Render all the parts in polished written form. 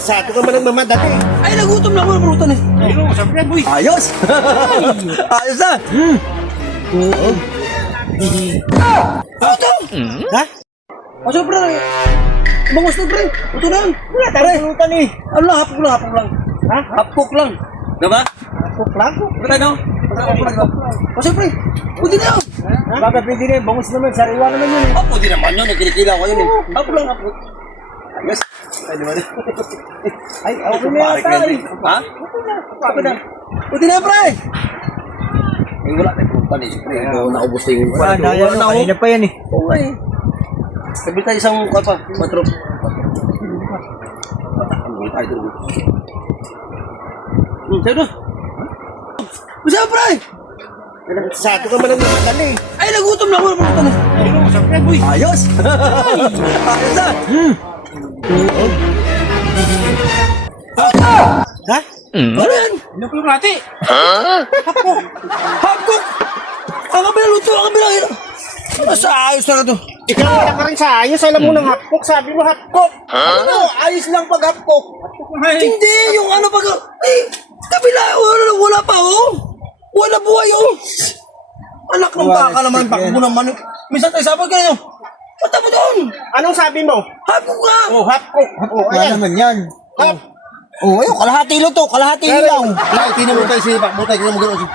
Sa ato ka man ang mamadali. Ay, nagutom na ako ng prutan eh. Ayun, sabi na, boy. Ayos! Ayos na! Ano to? Ha? O, so, pre. Bangus na, pre. Ito na yan. Wala tayong pulutan eh. Ano lang, hapok lang. Ha? Hapok lang. Diba? Plago. Pre, no? O, so, pre. Pwede na yun. Baka pwede rin, bangus naman, sariwa naman yun eh. Oh, pwede naman yun. Nagkilikila ko yun eh. Hapok lang, hapok. Ayos. Pwede ba na? Ay, okay na yan tayo. Ha? Okay na. Pwede na, pre. Eh, wala tayong prutan eh. Siyempre, naubos na yung Wala, dahil ano, kanina pa yan eh. Oo nga eh. Sabi tayo isang kwa pa. 4. Tayo doon. Sa'yo na. Masaya, pre! Sa ato ka man ang mamadali. Ay, nagutom na ako ng prutan eh. Ayun, sabi na, boy. Ayos! Ayos na! Ha? Ano yan? Ano po yung rati? Hapkok! Ang kabila luto, ang kabila yun. Nasa ayos na to. Ikaw wala ka rin sa ayos, alam mo ng hapkok, sabi mo hapkok. Ano? Ayos lang pag hapkok. Hindi, yung ano pag... Ay, kabila, wala pa oh. Wala buhay oh. Anak ng baka naman, bakbo naman. Minsan tayo sabi kayo. Ba't mo doon? Anong sabi mo? Hapkok nga. Oh, hapkok. Oh, ayan. naman yan. Hap. Oh, ayun, kalahati luto, kalahati ilaw. Ay, tinan mo tayo si bakbo tayo. Tinan mo gano'n.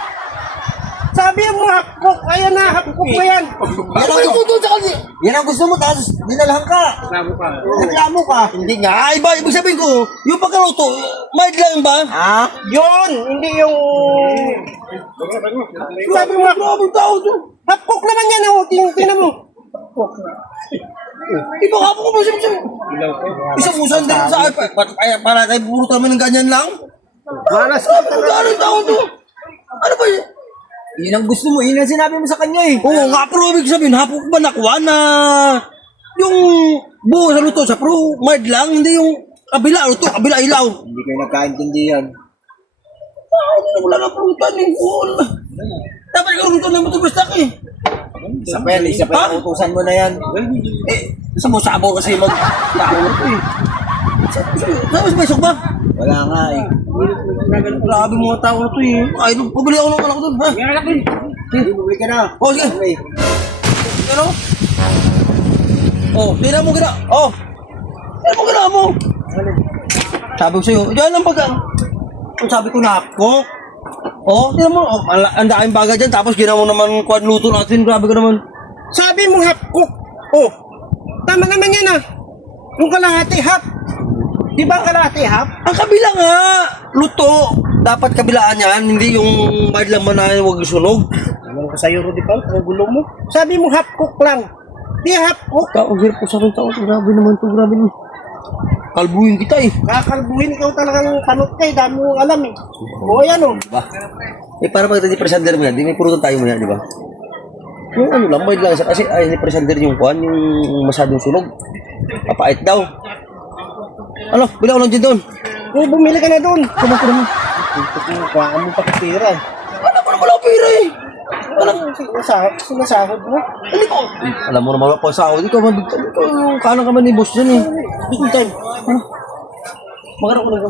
Sabi mo hapkok, ayan na, hapkok na yan. Yan ang gusto mo, yan ang gusto mo, tapos dinalahan ka. Reklamo ka. Hindi nga. Ay, ba, ibig sabihin ko, yung pagkaluto, mild lang ba? Ha? Yun, hindi yung... Sabi mo hapkok. Grabe tao to. Hapkok naman yan, oh. Tingnan mo. Iba ka po ko ba siya? Isang usan din sa akin. Para tayo puro naman ng ganyan lang? Malas ka. Ano tao to? Ano ba yun? Yun ang gusto mo, yun ang sinabi mo sa kanya eh. Oo nga, pero ibig sabihin, hapok ba nakuha na yung buo sa luto sa pro, mild lang, hindi yung kabila luto, kabila ilaw. Hindi kayo nagkaintindihan. Wala na prutan eh. Dapat ikaw luto na mo ito basta eh. Isa pa yan, isa pa yung utusan mo na yan. Sabo-sabo kasi mag-tao na ito eh. Saan mas may ba? Wala nga eh. Grabe mga tao na ito eh. Ay, pabili ako ng anak ko doon, ha? Yan, anak din. Hindi, bumili ka na. Oh, sige. Okay. Ano? Oh, tingnan mo gina. Oh. Tingnan mo gina mo. Sabi ko sa'yo, diyan lang baga. Ang sabi ko na ako. Oh, tingnan mo. Oh, ang daming baga dyan. Tapos gina mo naman kuwan luto natin. Grabe ka naman. Sabi mo hapkok. Oh, tama naman yan ah. Yung kalahati hap. Di ba ang kalahati hap? Ang kabila nga. Luto. Dapat kabilaan yan. Hindi yung mild lang man na huwag sunog. Ano ka sa'yo, Rudy Paul? Ang gulo mo. Sabi mo hapkok lang. Di hapkok. Tao, hirap ko sa akin tao. Grabe naman to. Grabe naman. Kalbuhin kita eh. Kakalbuhin ikaw talagang panot ka eh. Dami mong alam eh. O yan o. Diba? Eh, para pag di presenter mo yan, di may purutan tayo mo yan, di ba? Yung ano lang, mild lang. Kasi ay, ni presenter yung kuhan, yung masyadong sunog. Papait daw. Ano, bila ko lang dyan doon. Kung bumili ka na doon. Kumain ko naman. Kuhaan mo pa kapira eh. Alam mo naman ako pera eh. Sinasahod mo. Hindi ko. Alam mo naman ako sa ako. Ikaw man, ikaw yung kanang ka man ni boss dyan eh. Hindi ko time. Magkano ko na